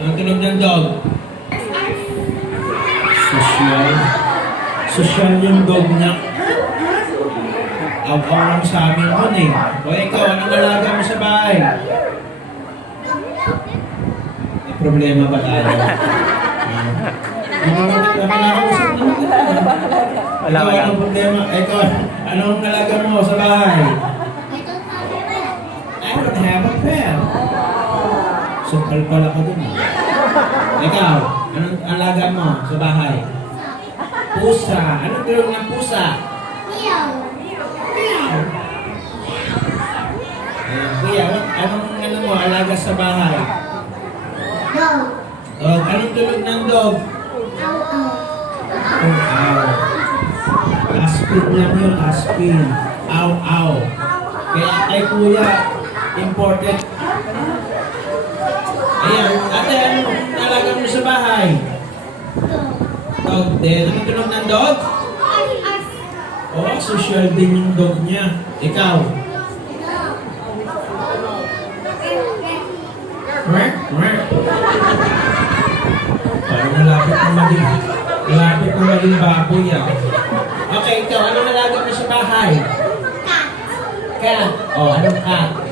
Ang tunog ng dog. Social. Social yung dog niya. Aw-aw lang sa amin nun eh. O ikaw, anong alaga mo sa bahay? May problema ba tayo? Nakakausap naman kita. Ikaw, anong problema? Ikaw, anong alaga mo sa bahay? I don't have a pet. Sukal pala ka dun. Ikaw, anong alaga mo sa bahay? Pusa. Anong tulong ng pusa? Meow. Kuya, anong mo alaga sa bahay? Dog. Anong tulog ng dog? Aw. Aspin lang yun, aspin. Aw. Kaya kay kuya, important. Ayan, ate, anong alaga mo sa bahay? Dog din. Anong tulog ng dog? Social din yung dog niya. Ikaw? Parang malapit na maging baboy ah. Okay, ikaw, anong alaga mo sa bahay? Cat. Anong cat?